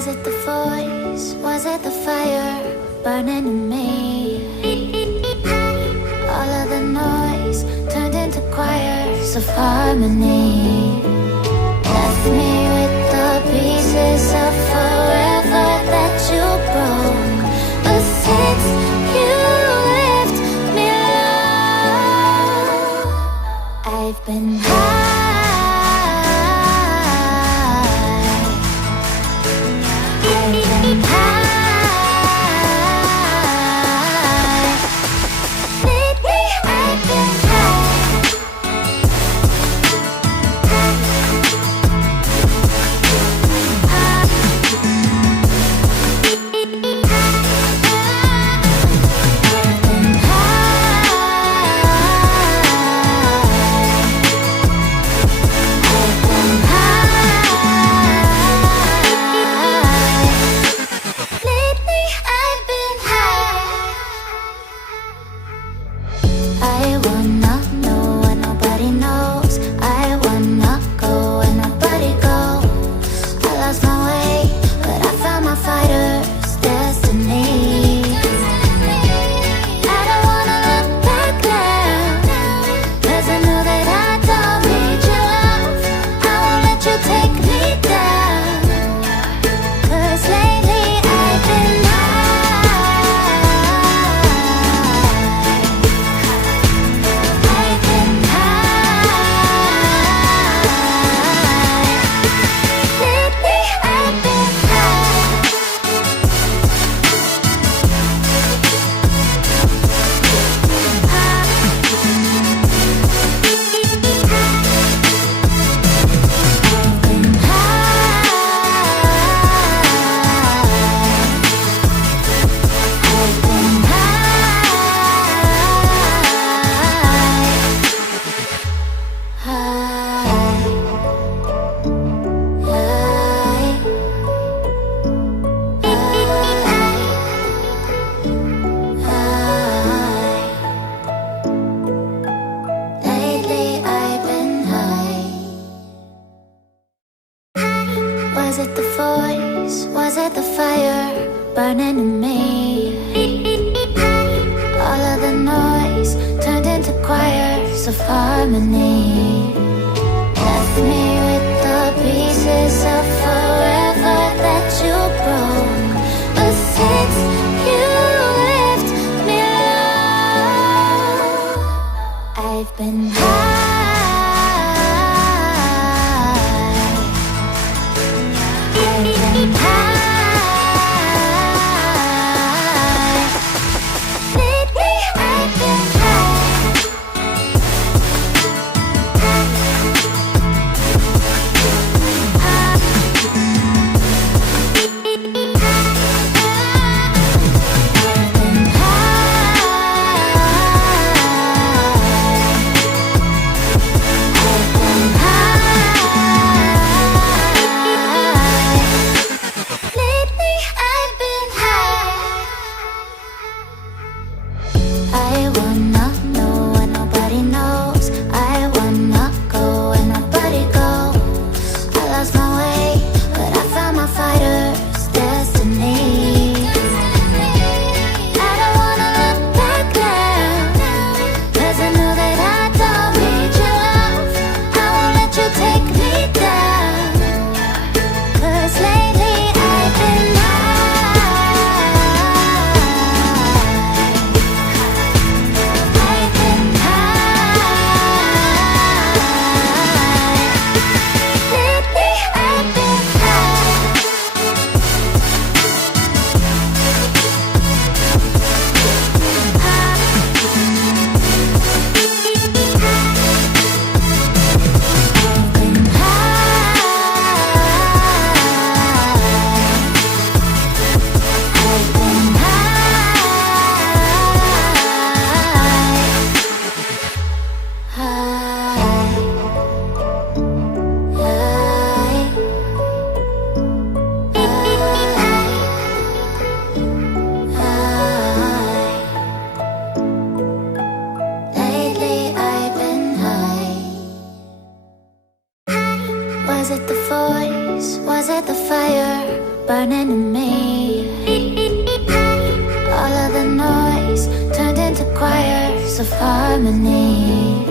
Was it the voice? Was it the fire burning in me? All of the noise turned into choirs of harmony. Left me with the pieces of forever that you broke. But since you left me alone, I've been high. Was it the voice? Was it the fire burning in me? All of the noise turned into choirs of harmony. Left me with the pieces of forever that you broke. But since you left me alone, I've been high. burning in me. All of the noise turned into choirs of harmony.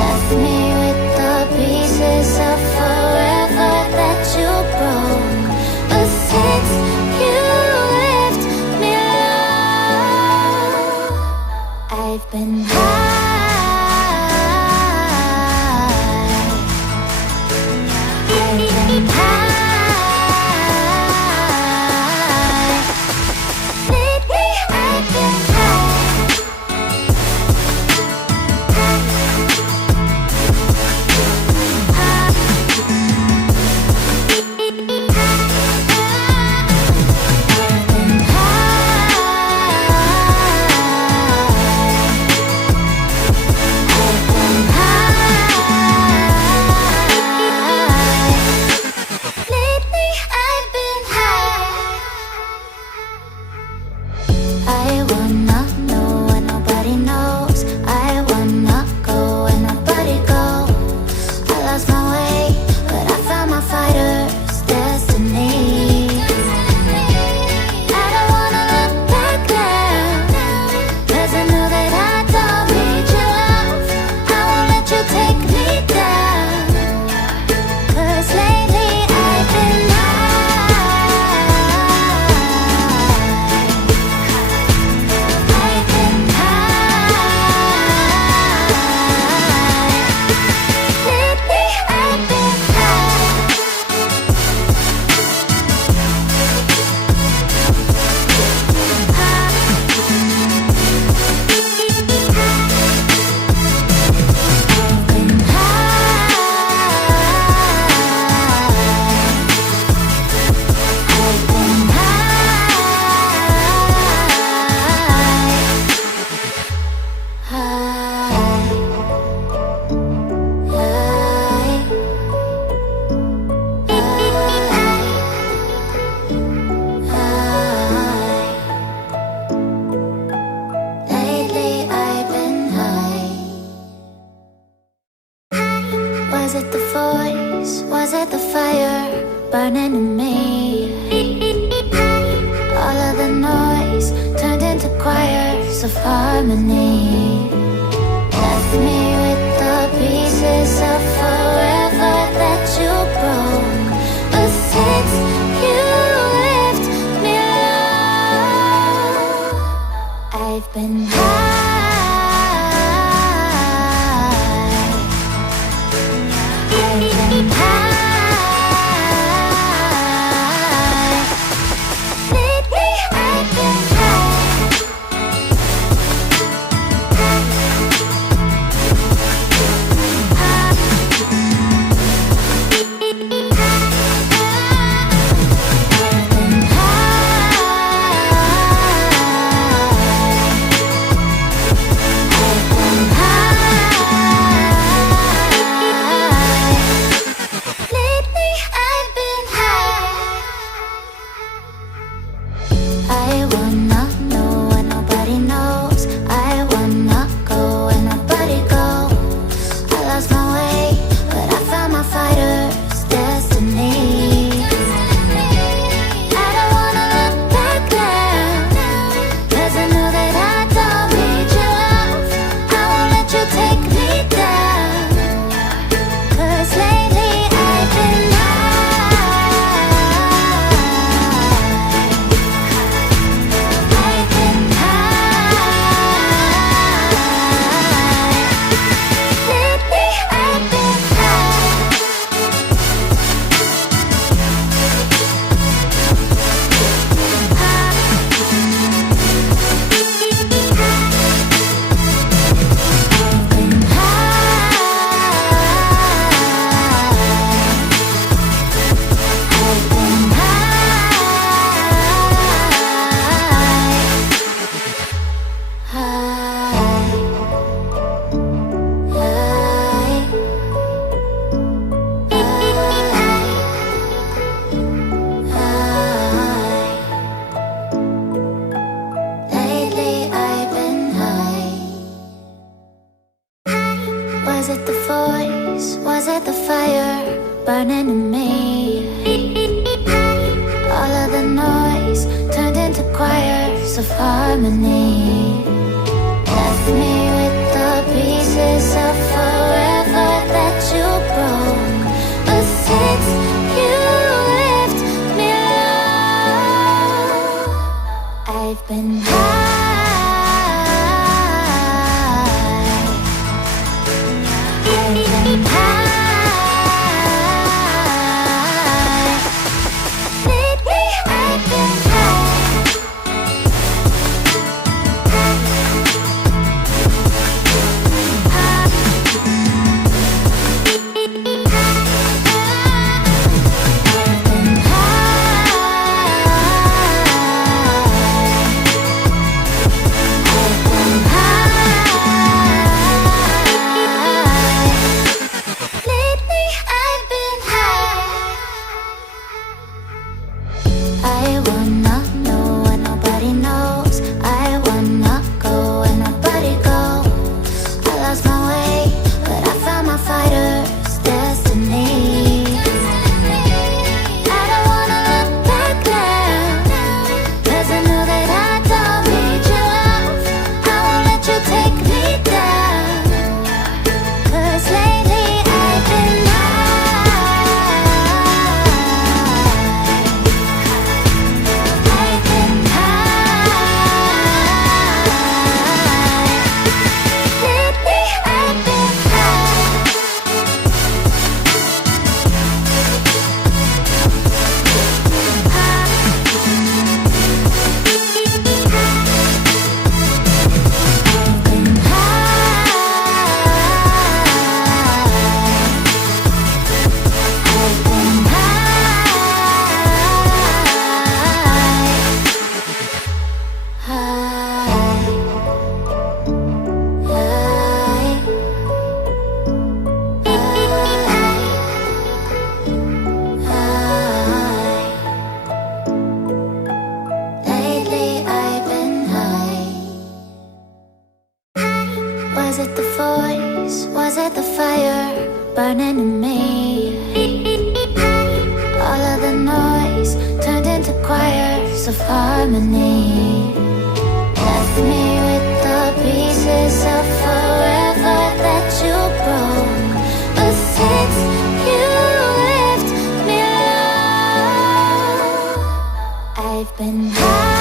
Left me with the pieces of forever that you broke. But since you left me alone, I've been high. Was it the voice? Was it the fire burning in me? All of the noise turned into choirs of harmony. Left me with the pieces of forever that you broke. But since you left me alone, I've been high. choirs of harmony. Left me with the pieces of forever that you broke. But since you left me low, I've been high. I've been high. Lately I've been Was it the voice? Was it the fire burning in me? All of the noise turned into choirs of harmony. Left me with the pieces of forever that you broke. But since you left me low, I've been high.